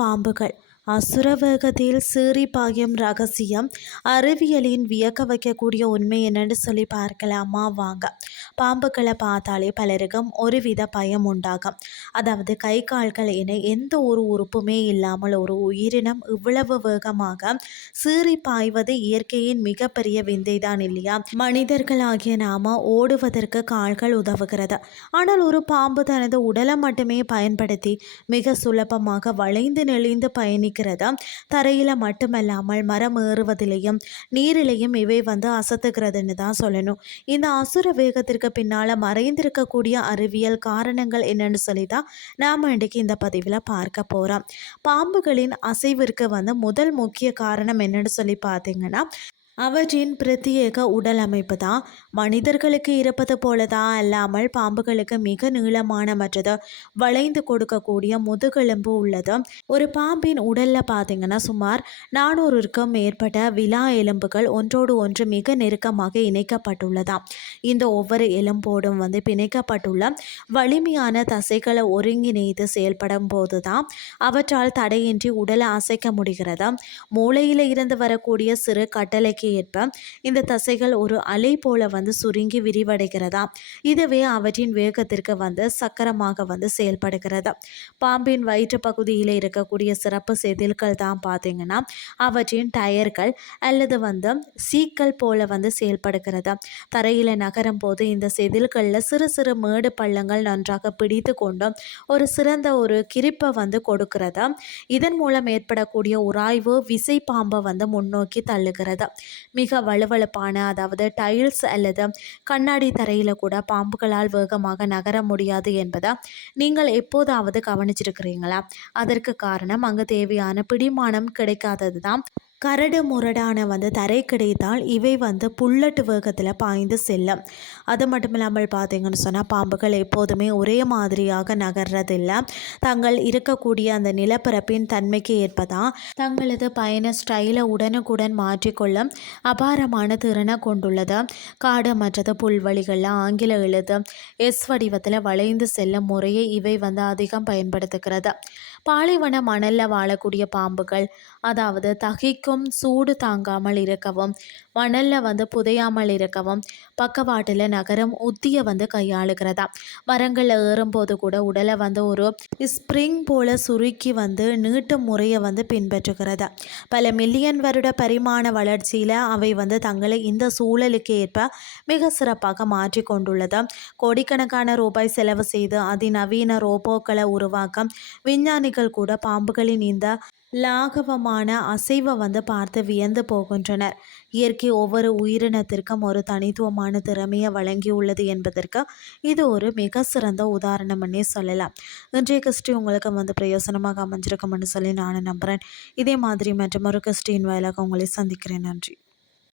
பாம்புகள் அசுர வேகத்தில் சீறி பாயும் ரகசியம். அறிவியலின் வியக்க வைக்கக்கூடிய உண்மை என்னன்னு சொல்லி பார்க்கலாமா வாங்க. பாம்புகளை பார்த்தாலே பலருக்கும் ஒருவித பயம் உண்டாகும். அதாவது கை கால்கள் என எந்த ஒரு உறுப்புமே இல்லாமல் ஒரு உயிரினம் இவ்வளவு வேகமாக சீறி பாய்வது இயற்கையின் மிகப்பெரிய விந்தை தான் இல்லையா. மனிதர்களாகிய நாம ஓடுவதற்கு கால்கள் உதவுகிறது. ஆனால் ஒரு பாம்பு தனது உடலை மட்டுமே பயன்படுத்தி மிக சுலபமாக வளைந்து நெளிந்து பயணிக்கிறது. தரையில மட்டுமல்லாமல் மரம் ஏறுவதிலையும் நீரிலையும் இவை அசத்துகிறதுன்னு தான் சொல்லணும். இந்த அசுர வேகத்திற்கு பின்னால மறைந்திருக்கக்கூடிய அறிவியல் காரணங்கள் என்னன்னு சொல்லி தான் நாம இன்றைக்கு இந்த பதிவில் பார்க்க போறோம். பாம்புகளின் அசைவிற்கு முதல் முக்கிய காரணம் என்னன்னு சொல்லி பார்த்தீங்கன்னா அவற்றின் பிரத்யேக உடல் அமைப்பு தான். மனிதர்களுக்கு இருப்பது போல தான் அல்லாமல் பாம்புகளுக்கு மிக நீளமான மற்றது வளைந்து கொடுக்கக்கூடிய முதுகெலும்பு உள்ளது. ஒரு பாம்பின் உடல்ல பார்த்தீங்கன்னா சுமார் 400க்கும் மேற்பட்ட விலா எலும்புகள் ஒன்றோடு ஒன்று மிக நெருக்கமாக இணைக்கப்பட்டுள்ளதாம். இந்த ஒவ்வொரு எலும்போடும் பிணைக்கப்பட்டுள்ள வலிமையான தசைகளை ஒருங்கிணைத்து செயல்படும் போது தான் அவற்றால் தடையின்றி உடலை அசைக்க முடிகிறது. மூளையில இருந்து வரக்கூடிய சிறு கட்டளைக்கு ஏற்ப இந்த தசைகள் ஒரு அலை போல சுருங்கி விரிவடைகிறதா. இதுவே அவற்றின் வேகத்திற்கு சக்கரமாக செயல்படுகிறது. பாம்பின் வயிற்று பகுதியில் இருக்கக்கூடிய சிறப்பு செதில்கள் தான் பார்த்தீங்கன்னா அவற்றின் டயர்கள் அல்லது சீக்கள் போல செயல்படுகிறது. தரையில் நகரும் போது இந்த செதில்களில் சிறு சிறு மேடு பள்ளங்கள் நன்றாக பிடித்து கொண்டு ஒரு சிறந்த ஒரு கிரிப்பை கொடுக்கிறது. இதன் மூலம் ஏற்படக்கூடிய உராய்வு விசை பாம்பை முன்னோக்கி தள்ளுகிறது. மிக வலுவழுப்பான அதாவது டைல்ஸ் அல்லது கண்ணாடி தரையில் கூட பாம்புகளால் வேகமாக நகர முடியாது என்பதை நீங்கள் எப்போதாவது கவனிச்சிருக்கிறீங்களா? அதற்கு காரணம் அங்கு தேவையான பிடிமானம் கிடைக்காதது தான். கரடு முரடான தரை கிடைத்தால் இவை புல்லட் வேகத்தில் பாய்ந்து செல்லும். அது மட்டும் இல்லாமல் பார்த்தீங்கன்னு சொன்னால் பாம்புகள் எப்போதுமே ஒரே மாதிரியாக நகர்றதில்லை. தங்கள் இருக்கக்கூடிய அந்த நிலப்பரப்பின் தன்மைக்கு ஏற்பதான் தங்களது பயண ஸ்டைலை உடனுக்குடன் மாற்றிக்கொள்ளும் அபாரமான திறனை கொண்டுள்ளது. காடு மற்றது புல்வெளிகளில் ஆங்கில எழுத்து எஸ் வடிவத்தில் வளைந்து செல்லும் முறையை இவை அதிகம் பயன்படுத்துகிறது. பாலைவன மணலில் வாழக்கூடிய பாம்புகள் அதாவது தகிக்கும் சூடு தாங்காமல் இருக்கவும் மணலில் புதையாமல் இருக்கவும் பக்கவாட்டில் நகரம் உத்தியை கையாளுகிறதா. மரங்களில் ஏறும்போது கூட உடலை ஒரு ஸ்ப்ரிங் போல சுருக்கி நீட்டும் முறையை பின்பற்றுகிறது. பல மில்லியன் வருட பரிமாண வளர்ச்சியில் அவை தங்களை இந்த சூழலுக்கு ஏற்ப மிக சிறப்பாக மாற்றி கொண்டுள்ளது. கோடிக்கணக்கான ரூபாய் செலவு செய்து அதிநவீன ரோபோக்களை உருவாக்க விஞ்ஞானிகள் கூட பாம்புகளின் இந்த லாகவமான அசைவை பார்த்து வியந்து போகின்றனர். இயற்கை ஒவ்வொரு உயிரினத்திற்கும் ஒரு தனித்துவமான திறமையை வழங்கியுள்ளது என்பதற்கு இது ஒரு மிக சிறந்த உதாரணம்னே சொல்லலாம். இன்றைய கிறிஸ்டி உங்களுக்கு பிரயோசனமாக அமைஞ்சிருக்கும்னு சொல்லி நான் நம்புகிறேன். இதே மாதிரி மற்றொரு கிறிஸ்டின் வாயிலாக உங்களை சந்திக்கிறேன். நன்றி.